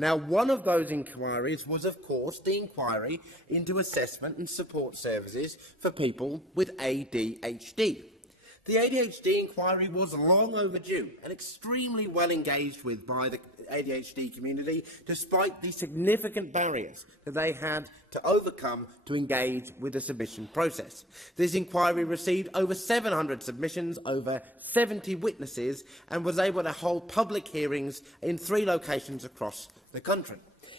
Now, one of those inquiries was, of course, the inquiry into assessment and support services for people with ADHD. The ADHD inquiry was long overdue and extremely well engaged with by the ADHD community, despite the significant barriers that they had to overcome to engage with the submission process. This inquiry received over 700 submissions, over 70 witnesses, and was able to hold public hearings in 3 locations across the country.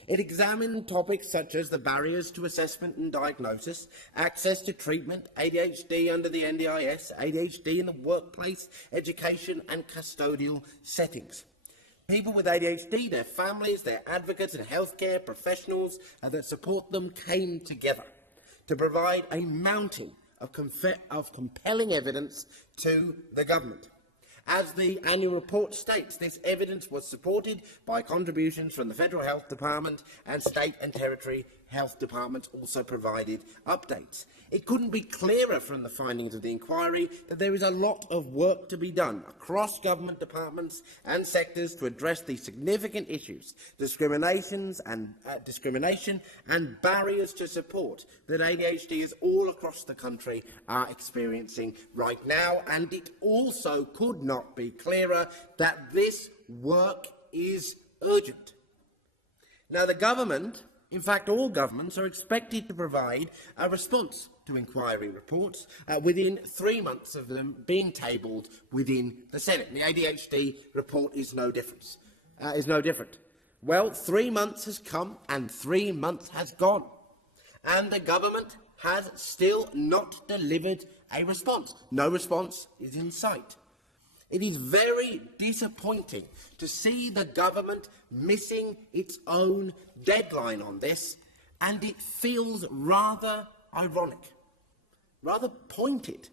It examined topics such as the barriers to assessment and diagnosis, access to treatment, ADHD under the NDIS, ADHD in the workplace, education and custodial settings. People with ADHD, their families, their advocates and healthcare professionals that support them came together to provide a mountain of compelling evidence to the government. As the annual report states, this evidence was supported by contributions from the Federal Health Department, and state and territory health departments also provided updates. It couldn't be clearer from the findings of the inquiry that there is a lot of work to be done across government departments and sectors to address these significant issues, discrimination and barriers to support that ADHDers all across the country are experiencing right now. And it also could not be clearer that this work is urgent. Now, the government, in fact all governments, are expected to provide a response to inquiry reports within 3 months of them being tabled within the Senate. The ADHD report is no different. Well, 3 months has come and 3 months has gone, and the government has still not delivered a response. No response is in sight. It is very disappointing to see the government missing its own deadline on this, and it feels rather ironic, rather pointed,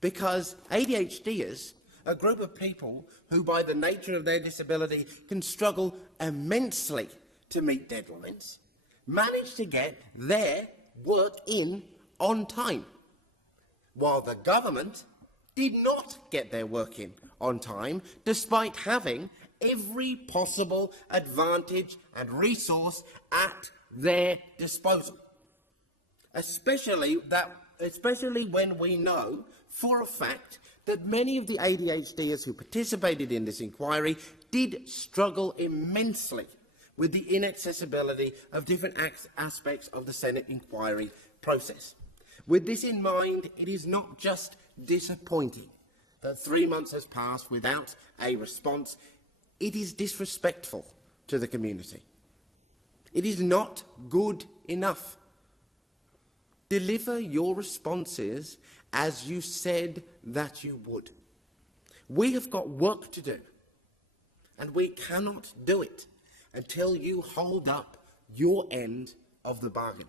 because ADHDers, a group of people who by the nature of their disability can struggle immensely to meet deadlines, managed to get their work in on time, while the government did not get their work in on time, despite having every possible advantage and resource at their disposal. Especially when we know for a fact that many of the ADHDers who participated in this inquiry did struggle immensely with the inaccessibility of different aspects of the Senate inquiry process. With this in mind, it is not just disappointing that 3 months has passed without a response. It is disrespectful to the community. It is not good enough. Deliver your responses as you said that you would. We have got work to do, and we cannot do it until you hold up your end of the bargain.